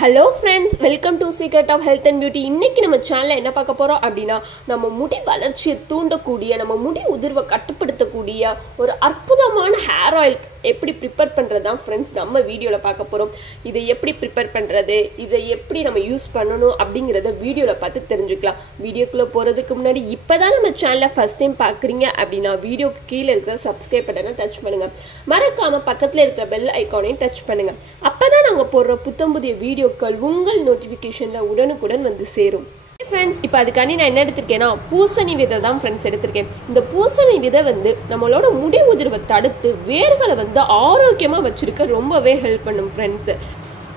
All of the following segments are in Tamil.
Hello friends, welcome to Secret of Health and Beauty. இன்னைக்கு நம்ம சேனல்ல என்ன பார்க்க போறோம் அப்படினா நம்ம முடி வளர்ச்சியை தூண்டக்கூடிய நம்ம முடி உதிர்வை கட்டுப்படுத்தக்கூடிய ஒரு அற்புதமான ஹேர் ஆயில் எப்படி ப்ரிப்பேர் பண்றதா फ्रेंड्स நம்ம வீடியோல பார்க்க போறோம். இதை எப்படி ப்ரிப்பேர் பண்றது, இதை எப்படி நம்ம யூஸ் பண்ணனும் அப்படிங்கறத வீடியோல பார்த்து தெரிஞ்சுக்கலாம். வீடியோக்குள்ள போறதுக்கு முன்னாடி இப்பதான் நம்ம சேனலை ஃபர்ஸ்ட் டைம் பார்க்கறீங்க அப்படினா வீடியோக்கு கீழ இருக்கிற சப்ஸ்கிரைப் பட்டனை டச் பண்ணுங்க. மறக்காம பக்கத்துல இருக்கிற பெல் ஐகானையும் டச் பண்ணுங்க. அப்பதான் நாங்க போடுற புத்தம்புதிய வீடியோக்கள் உங்கள் நோட்டிபிகேஷன்ல உடனுக்குடன் வந்து சேரும். ஃப்ரெண்ட்ஸ், இப்போ அதுக்காண்டி நான் என்ன எடுத்திருக்கேன்னா பூசணி விதை தான் ஃப்ரெண்ட்ஸ் எடுத்திருக்கேன். இந்த பூசணி விதை வந்து நம்மளோட முடி உதிர்வை தடுத்து வேர்களை வந்து ஆரோக்கியமா வச்சிருக்க ரொம்பவே ஹெல்ப் பண்ணும் ஃப்ரெண்ட்ஸ்.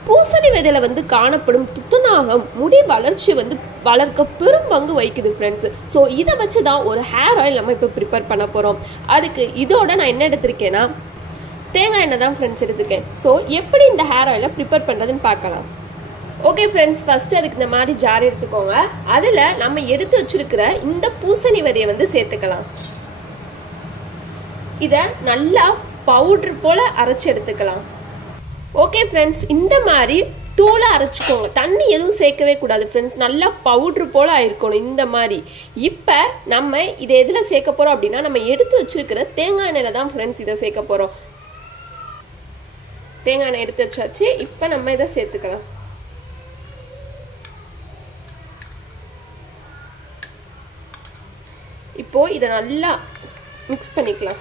பூசணி விதையில வந்து காணப்படும் துத்தநாகம் முடி வளர்ச்சி வந்து வளர்க்க பெரும் பங்கு வகிக்குது ஃப்ரெண்ட்ஸ். ஸோ இதை வச்சுதான் ஒரு ஹேர் ஆயில் நம்ம இப்போ ப்ரிப்பேர் பண்ண போறோம். அதுக்கு இதோட நான் என்ன எடுத்திருக்கேன்னா தேங்காய் எண்ணெய் தான் ஃப்ரெண்ட்ஸ் எடுத்திருக்கேன். ஸோ எப்படி இந்த ஹேர் ஆயிலை ப்ரிப்பேர் பண்றதுன்னு பார்க்கலாம். ஓகே ஃப்ரெண்ட்ஸ், ஃபர்ஸ்ட் அதுக்கு இந்த மாதிரி ஜார் எடுத்துக்கோங்க. அதுல நம்ம எடுத்து வச்சிருக்கிற இந்த பூசணி விதையை வந்து சேர்த்துக்கலாம். இத நல்லா பவுடர் போல அரைச்சு எடுத்துக்கலாம். ஓகே ஃப்ரெண்ட்ஸ், இந்த மாதிரி தூளை அரைச்சுக்கோங்க. தண்ணி எதுவும் சேர்க்கவே கூடாது ஃப்ரெண்ட்ஸ். நல்லா பவுடர் போல ஆயிருக்கணும் இந்த மாதிரி. இப்ப நம்ம இதை எதுல சேர்க்க போறோம் அப்படின்னா நம்ம எடுத்து வச்சிருக்கிற தேங்காய் எண்ணெயில தான் ஃப்ரெண்ட்ஸ் இதை சேர்க்க போறோம். தேங்காய் எண்ணெய் எடுத்து வச்சாச்சு. இப்ப நம்ம இதை சேர்த்துக்கலாம். இப்போ இதை நல்லா மிக்ஸ் பண்ணிக்கலாம்.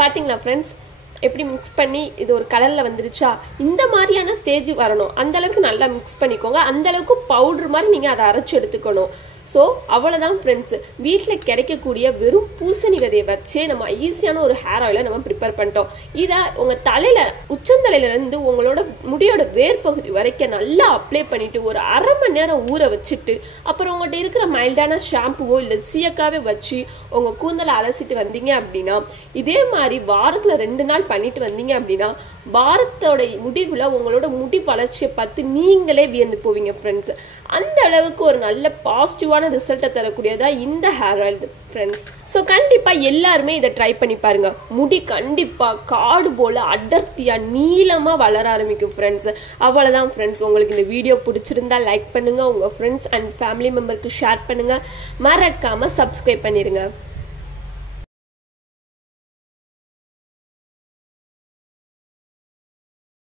பாத்தீங்களா ஃப்ரெண்ட்ஸ், எப்படி மிக்ஸ் பண்ணி இது ஒரு கலர்ல வந்துருச்சா? இந்த மாதிரியான ஸ்டேஜ் வரணும். அந்த அளவுக்கு நல்லா மிக்ஸ் பண்ணிக்கோங்க. அந்த அளவுக்கு பவுடர் மாதிரி நீங்க அதை அரைச்சு எடுத்துக்கணும். ஸோ அவ்வளவுதான் ஃப்ரெண்ட்ஸ். வீட்டில் கிடைக்கக்கூடிய வெறும் பூசணி விதையை வச்சே நம்ம ஈஸியான ஒரு ஹேர் ஆயிலை நம்ம ப்ரிப்பேர் பண்ணிட்டோம். இதை உங்க தலையில உச்சந்தலையில இருந்து உங்களோட முடியோட வேர் பகுதி வரைக்கும் நல்லா அப்ளை பண்ணிட்டு ஒரு அரை மணி நேரம் ஊற வச்சுட்டு அப்புறம் உங்கள்கிட்ட இருக்கிற மைல்டான ஷாம்புவோ இல்லை சீயக்காவே வச்சு உங்க கூந்தலை அலசிட்டு வந்தீங்க அப்படின்னா இதே மாதிரி வாரத்துல 2 நாள் பண்ணிட்டு வந்தீங்க அப்படின்னா வாரத்தோட முடிவுல உங்களோட முடி வளர்ச்சியை பார்த்து நீங்களே வியந்து போவீங்க ஃப்ரெண்ட்ஸ். அந்த அளவுக்கு ஒரு நல்ல பாசிட்டிவான ரிசல்ட்டை தரக்கூடியதா இந்த ஹேர் ஆயில் ஃப்ரெண்ட்ஸ். ஸோ கண்டிப்பா எல்லாருமே இதை ட்ரை பண்ணி பாருங்க. முடி கண்டிப்பா காடு போல அடர்த்தியா நீளமா வளர ஆரம்பிக்கும் ஃப்ரெண்ட்ஸ். அவ்வளவுதான் ஃப்ரெண்ட்ஸ். உங்களுக்கு இந்த வீடியோ பிடிச்சிருந்தா லைக் பண்ணுங்க, உங்க ஃப்ரெண்ட்ஸ் அண்ட் ஃபேமிலி மெம்பருக்கு ஷேர் பண்ணுங்க, மறக்காம சப்ஸ்கிரைப் பண்ணிருங்க.